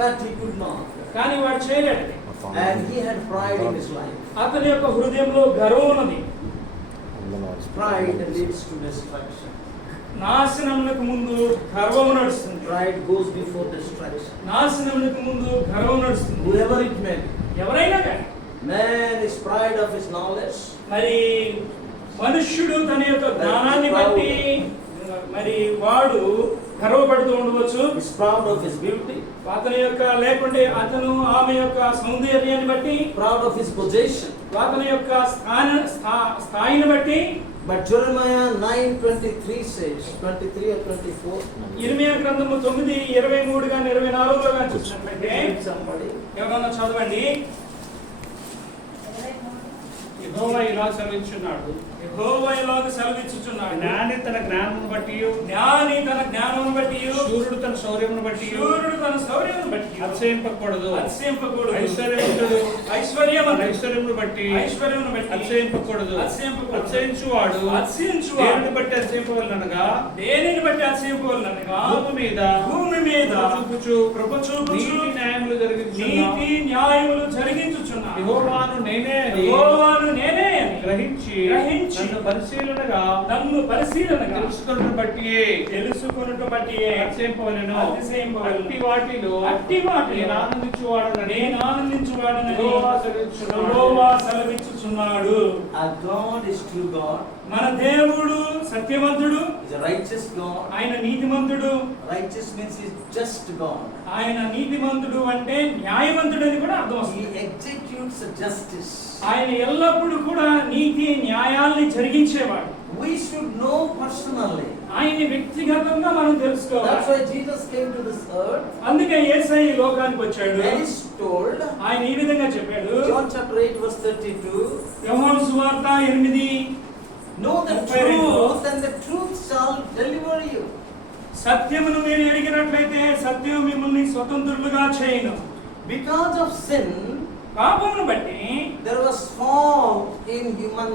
But he could not. కానీ వాడు చేయలేడు. And he had pride in his life. అతని యొక్క హృదయంలో గర్వం ఉన్నది. Pride leads to destruction. నాశనమునకు ముందు గర్వం నడుస్తుంది. Pride goes before destruction. నాశనమునకు ముందు గర్వం నడుస్తుంది. Whoever it may be. ఎవరైనా కానీ. Man is proud of his knowledge. మరి మనుష్యుడు తన యొక్క జ్ఞానాన్ని బట్టి మరి వాడు గర్వపడుతూ ఉండవచ్చు. Is proud of his beauty. అతని యొక్క లేకుంటే అతను ఆమె యొక్క సౌందర్యాన్ని బట్టి. Proud of his possession. అతని యొక్క స్థాయిని బట్టి. But Jeremiah 9:23 says, 23 or 24. ఇర్మియా గ్రంథము 9:23 గాని 24 గాని చూసినట్లయితే ఎవరన్నా చదవండి. యెహోవా ఇలా సెలవించున్నాడు, యెహోవా ఇలాగ సెలవించుచున్నాడు, జ్ఞాని తన జ్ఞానమును బట్టి, జ్ఞాని తన జ్ఞానమును బట్టి, శూరుడు తన శౌర్యమును బట్టి, శూరుడు తన శౌర్యమును బట్టి అతిశయింపకూడదు, అతిశయింపకూడదు. ఐశ్వర్యవంతుడు ఐశ్వర్యమును బట్టి, ఐశ్వర్యమును బట్టి అతిశయింపకూడదు. అతిశయించువాడు దేనిని బట్టి అతిశయింపవలనగా, దేనిని బట్టి అతిశయింపవలనగా, భూమి మీద కృప చూపుచు నీతి న్యాయములు జరిగించుచున్నాడు. యెహోవాను నేనే గ్రహించి నన్ను పరిశీలనగా తెలుసుకొనుట బట్టి అతిశయింపవలెను. అట్టి వాటిలో నేను ఆనందించువాడనని యెహోవా సెలవిచ్చుచున్నాడు. Our God is true God. మన దేవుడు సత్యవంతుడు. He's a righteous God. ఆయన నీతిమంతుడు. Righteous means he's just God. ఆయన నీతిమంతుడు అంటే న్యాయవంతుడు అని కూడా అర్థం వస్తుంది. He executes justice. ఆయన ఎల్లప్పుడూ కూడా నీతి న్యాయాల్ని జరిగించేవాడు. We should know personally. ఆయన్ని వ్యక్తిగతంగా మనం తెలుసుకోవాలి. That's why Jesus came to this earth. అందుకే యేసయ్య ఈ లోకానికి వచ్చాడు. And he's told, ఆయన ఈ విధంగా చెప్పాడు. John chapter 8 verse 32. యోహాను సువార్త 8. Know the truth and the truth shall deliver you. సత్యమును మీరు ఎరిగినట్లయితే సత్యం మిమ్మల్ని స్వతంత్రులుగా చేయును. Because of sin, పాపమును బట్టి there was fall in human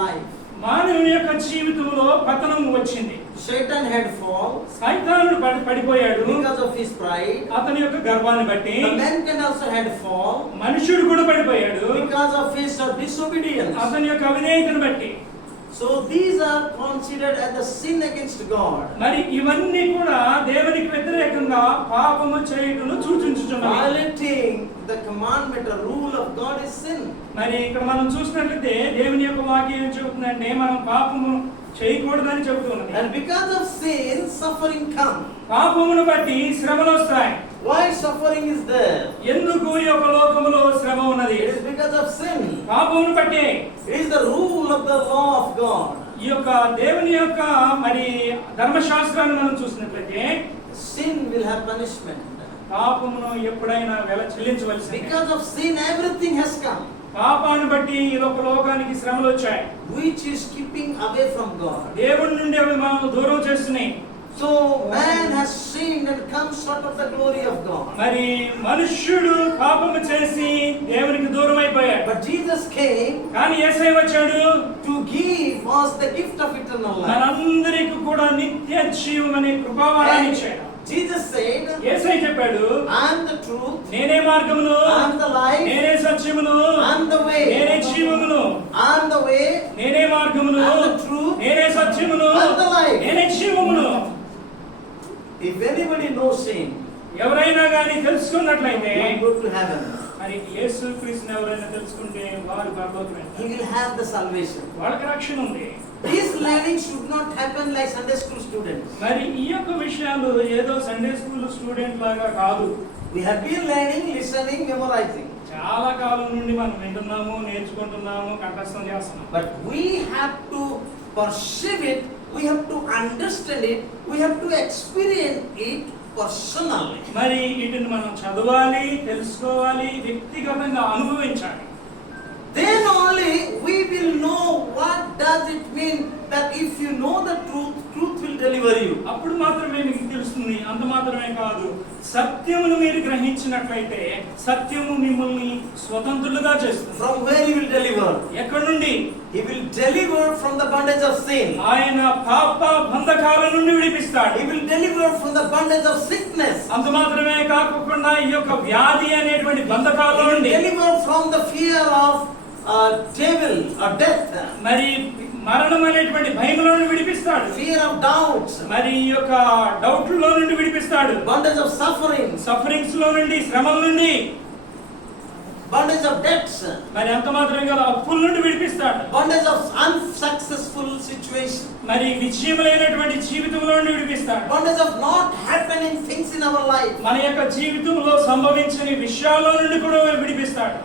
life. మానవుని యొక్క జీవితంలో పతనం వచ్చింది. Satan had fall. సైతానుడు పడిపోయాడు. Because of his pride. అతని యొక్క గర్వాన్ని బట్టి. The man can also had fall. మనుషుడు కూడా పడిపోయాడు. Because of his disobedience. అతని యొక్క అవిధేయతను బట్టి. So these are considered as the sin against God. మరి ఇవన్నీ కూడా దేవునికి వ్యతిరేకంగా పాపము చేయుటను సూచించుచున్నవి. Violating the commandment or rule of God is sin. మరి ఇక్కడ మనం చూసినట్లయితే దేవుని యొక్క వాక్యం ఏం చెబుతుందంటే మనం పాపము చేయకూడదని చెబుతున్నది. And because of sin suffering come. పాపమును బట్టి శ్రమలు వస్తాయి. Why suffering is there? ఎందుకు ఈ యొక్క లోకములో శ్రమ ఉన్నది? It is because of sin. పాపమును బట్టి. It is the rule of the law of God. ఈ యొక్క దేవుని యొక్క మరి ధర్మశాస్త్రాన్ని మనం చూసినట్లయితే sin will have punishment. పాపమును ఎప్పుడైనా వెల చెల్లించవలసిందే. Because of sin everything has come. పాపాన్ని బట్టి ఈ లోకానికి శ్రమలు వచ్చాయి. Which is keeping away from God. దేవుని నుండి అవి మనల్ని దూరం చేస్తున్నాయి. So man has sinned and come short of the glory of God. మరి మనుష్యుడు పాపము చేసి దేవునికి దూరం అయిపోయాడు. But Jesus came. కానీ యేసయ్య వచ్చాడు. To give us the gift of eternal life. మనందరికీ కూడా నిత్య జీవం అనే కృపావరాన్ని ఇచ్చాడు. Jesus said, యేసయ్య చెప్పాడు, I am the truth. నేనే మార్గమును. I am the life. నేనే సత్యమును. I am the way. నేనే జీవమును. I am the way. నేనే మార్గమును. I am the truth. నేనే సత్యమును. I am the life. నేనే జీవమును. If anybody knows him, ఎవరైనా గాని తెలుసుకున్నట్లయితే he will go to heaven. మరి యేసుక్రీస్తుని ఎవరైనా తెలుసుకుంటే వారు పరలోకం వెళ్తారు. He will have the salvation. వాళ్ళకి రక్షణ ఉంది. This learning should not happen like Sunday school students. మరి ఈ యొక్క విషయాలు ఏదో సండే స్కూల్ స్టూడెంట్ లాగా కాదు. We have been learning, listening, memorizing. చాలా కాలం నుండి మనం వింటున్నాము, నేర్చుకుంటున్నాము, కంఠస్థం చేస్తున్నాము. But we have to perceive it, we have to understand it, we have to experience it personally. మరి వీటిని మనం చదవాలి, తెలుసుకోవాలి, వ్యక్తిగతంగా అనుభవించాలి. Then only we will know what does it mean that if you know the truth, truth will deliver you. అప్పుడు మాత్రమే మీకు తెలుస్తుంది. అంత మాత్రమే కాదు, సత్యమును మీరు గ్రహించినట్లయితే సత్యము మిమ్మల్ని స్వతంత్రులుగా చేస్తుంది. From where he will deliver? ఎక్కడి నుండి? He will deliver from the bondage of sin. ఆయన పాప బంధకాల నుండి విడిపిస్తాడు. He will deliver from the bondage of sickness. అంత మాత్రమే అంతేకాకుండా ఈ యొక్క వ్యాధి అనేటువంటి బంధకాల్లో He will నుండి deliver from the fear of devil or death, మరి మరణం అనేటువంటి భయంలో నుండి విడిపిస్తాడు. fear of doubts, మరి ఈ యొక్క డౌట్లలో నుండి విడిపిస్తాడు. bondage of suffering, సఫరింగ్స్ లో నుండి, శ్రమల నుండి, bondage of debts, మరి అంత మాత్రమే కాదు అప్పుల నుండి విడిపిస్తాడు. bondage of unsuccessful situation, మరి విజయం లేనటువంటి జీవితంలో నుండి విడిపిస్తాడు. bondage of not happening things in our life. మన యొక్క జీవితంలో సంభవించని విషయాల నుండి కూడా విడిపిస్తాడు.